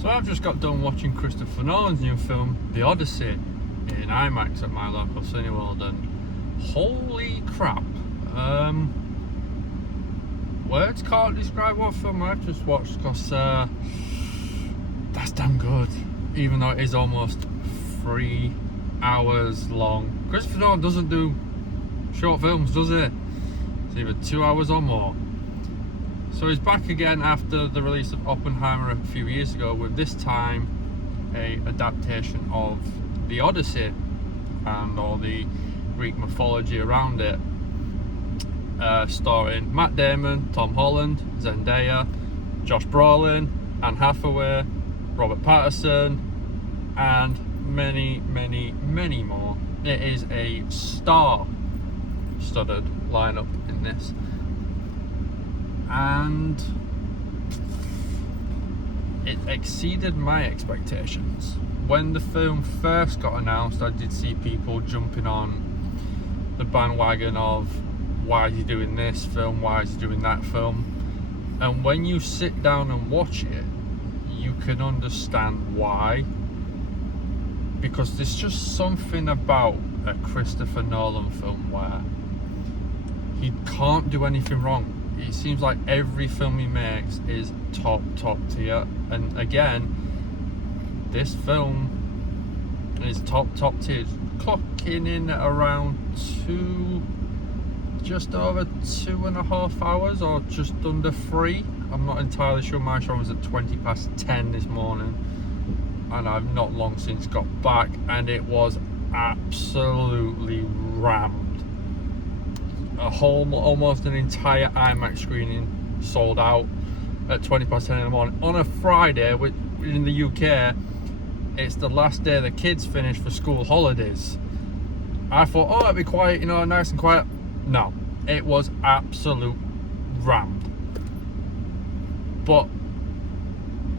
So I've just got done watching Christopher Nolan's new film, The Odyssey, in IMAX at my local Cineworld, and holy crap. Words can't describe what film I've just watched, because that's damn good, even though it is almost 3 hours long. Christopher Nolan doesn't do short films, does he? It's either 2 hours or more. So he's back again after the release of Oppenheimer a few years ago, with this time a adaptation of The Odyssey and all the Greek mythology around it, starring Matt Damon, Tom Holland, Zendaya, Josh Brolin, Anne Hathaway, Robert Pattinson, and many, many, many more. It is a star-studded lineup in this, and it exceeded my expectations. When the film first got announced, I did see people jumping on the bandwagon of, why is he doing this film, why is he doing that film? And when you sit down and watch it, you can understand why. Because there's just something about a Christopher Nolan film where he can't do anything wrong. It seems like every film he makes is top tier. And again, this film is top tier, clocking in at around just over 2.5 hours, or just under 3. I'm not entirely sure. My show was at 10:20 this morning, and I've not long since got back, and it was absolutely rammed. Almost an entire IMAX screening sold out at 10:20 in the morning on a Friday. In the UK, it's the last day the kids finish for school holidays. I thought, oh, it'd be quiet, nice and quiet. No, it was absolute rammed. But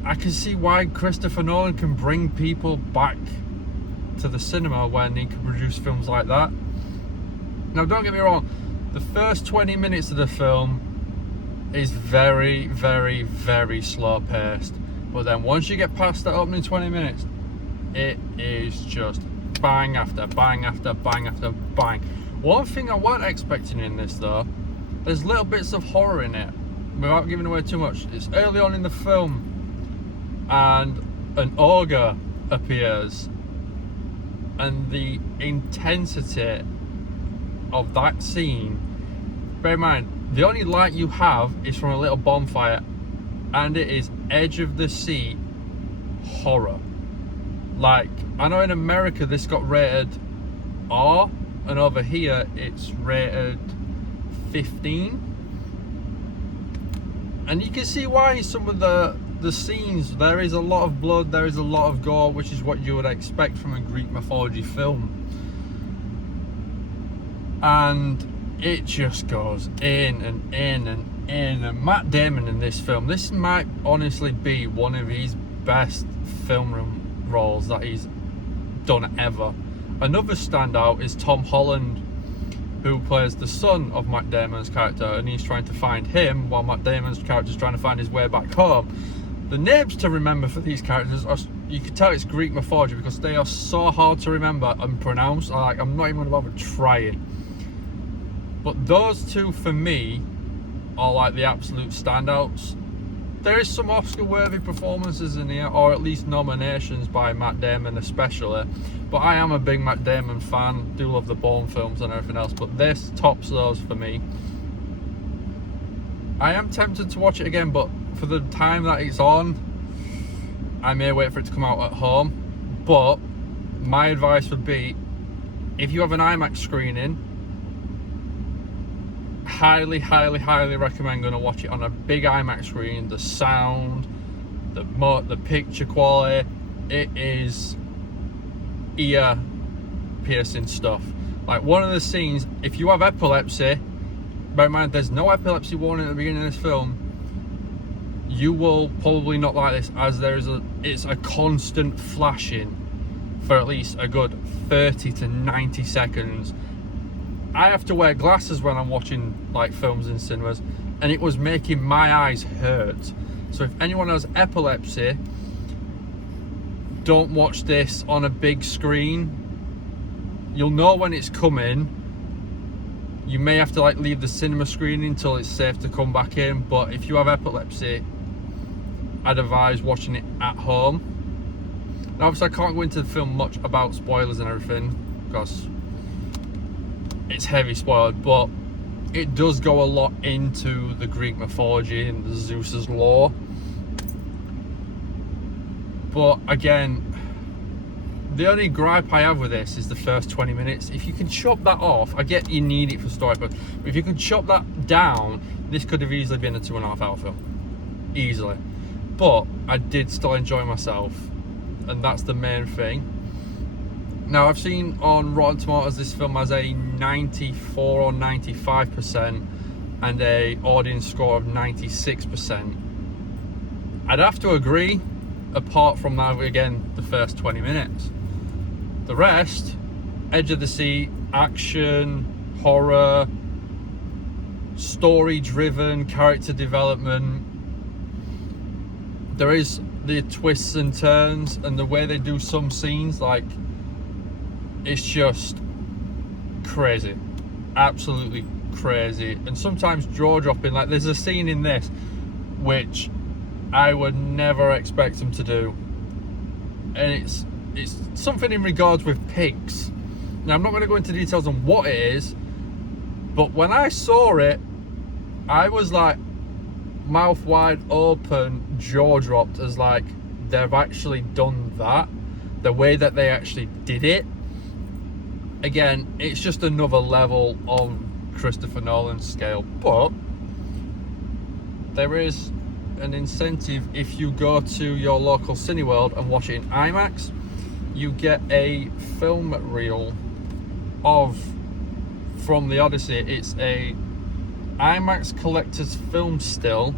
I can see why Christopher Nolan can bring people back to the cinema when he can produce films like that. Now, don't get me wrong, the first 20 minutes of the film is very, very, very slow paced. But then once you get past that opening 20 minutes, it is just bang after bang after bang after bang. One thing I weren't expecting in this, though, there's little bits of horror in it, without giving away too much. It's early on in the film, and an ogre appears, and the intensity of that scene, bear in mind, the only light you have is from a little bonfire, and it is edge of the seat horror. Like, I know in America this got rated R, and over here it's rated 15, and you can see why. Some of the scenes, there is a lot of blood, there is a lot of gore, which is what you would expect from a Greek mythology film, and it just goes in and in and in. And Matt Damon in this film, this might honestly be one of his best film roles that he's done ever. Another standout is Tom Holland, who plays the son of Matt Damon's character, and he's trying to find him while Matt Damon's character is trying to find his way back home. The names to remember for these characters are, you can tell it's Greek mythology, because they are so hard to remember and pronounce. Like, I'm not even going to bother trying. But those two, for me, are like the absolute standouts. There is some Oscar-worthy performances in here, or at least nominations by Matt Damon especially. But I am a big Matt Damon fan, do love the Bourne films and everything else, but this tops those for me. I am tempted to watch it again, but for the time that it's on, I may wait for it to come out at home. But my advice would be, if you have an IMAX screening, highly recommend going to watch it on a big IMAX screen. The sound, the picture quality, it is ear piercing stuff. Like, one of the scenes, if you have epilepsy, bear in mind there's no epilepsy warning at the beginning of this film, you will probably not like this, as it's a constant flashing for at least a good 30 to 90 seconds. I have to wear glasses when I'm watching like films in cinemas, and it was making my eyes hurt. So if anyone has epilepsy, don't watch this on a big screen. You'll know when it's coming. You may have to like leave the cinema screening until it's safe to come back in, but if you have epilepsy, I'd advise watching it at home. Now obviously I can't go into the film much about spoilers and everything because it's heavy spoiled, but it does go a lot into the Greek mythology and the Zeus's lore. But again, the only gripe I have with this is the first 20 minutes. If you can chop that off, I get you need it for story, but if you can chop that down, this could have easily been a 2.5 hour film. Easily. But I did still enjoy myself, and that's the main thing. Now, I've seen on Rotten Tomatoes this film has a 94 or 95% and a audience score of 96%. I'd have to agree, apart from now, again, the first 20 minutes. The rest, edge of the seat, action, horror, story-driven, character development. There is the twists and turns, and the way they do some scenes, like, it's just crazy. Absolutely crazy. And sometimes jaw-dropping. Like, there's a scene in this which I would never expect them to do, and it's something in regards with pigs. Now I'm not going to go into details on what it is, but when I saw it, I was like mouth wide open, jaw dropped, as like they've actually done that, the way that they actually did it. Again, it's just another level on Christopher Nolan's scale, but there is an incentive. If you go to your local Cineworld and watch it in IMAX, you get a film reel from the Odyssey. It's a IMAX collector's film still,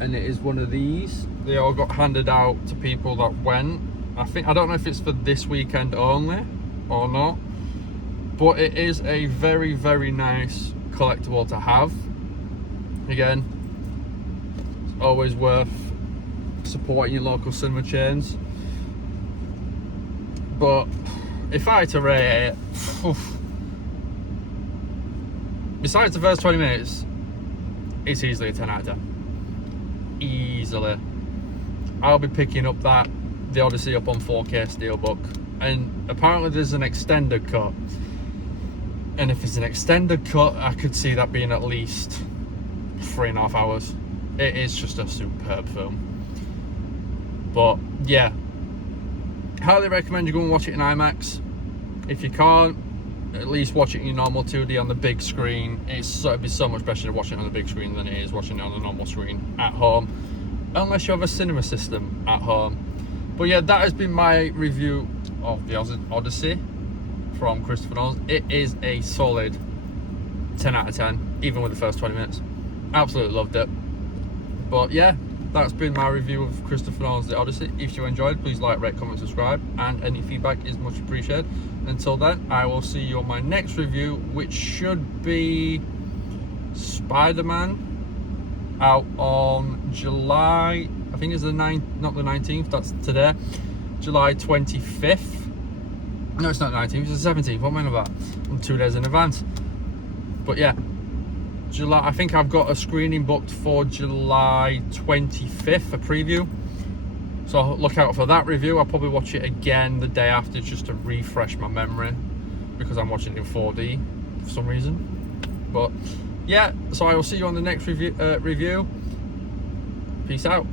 and it is one of these. They all got handed out to people that went. I don't know if it's for this weekend only or not, but it is a very, very nice collectible to have. Again, it's always worth supporting your local cinema chains. But if I had to rate it, besides the first 20 minutes, it's easily a 10 out of 10. Easily. I'll be picking up the Odyssey up on 4K Steelbook, and apparently there's an extended cut. And if it's an extended cut, I could see that being at least 3.5 hours. It is just a superb film. But yeah, highly recommend you go and watch it in IMAX. If you can't, at least watch it in your normal 2D on the big screen. It'd be so much better to watch it on the big screen than it is watching it on the normal screen at home, unless you have a cinema system at home. But yeah, that has been my review of the Odyssey from Christopher Nolan. It is a solid 10 out of 10, even with the first 20 minutes. Absolutely loved it. But yeah, that's been my review of Christopher Nolan's The Odyssey. If you enjoyed, please like, rate, comment, subscribe, and any feedback is much appreciated. Until then, I will see you on my next review, which should be Spider-Man, out on July, I think it's not the 19th, that's today, July 25th. No, it's not the 19th, it's the 17th, what am I on about? I'm 2 days in advance. But yeah, July, I think I've got a screening booked for July 25th, a preview. So look out for that review. I'll probably watch it again the day after just to refresh my memory, because I'm watching it in 4D for some reason. But yeah, so I will see you on the next review. Peace out.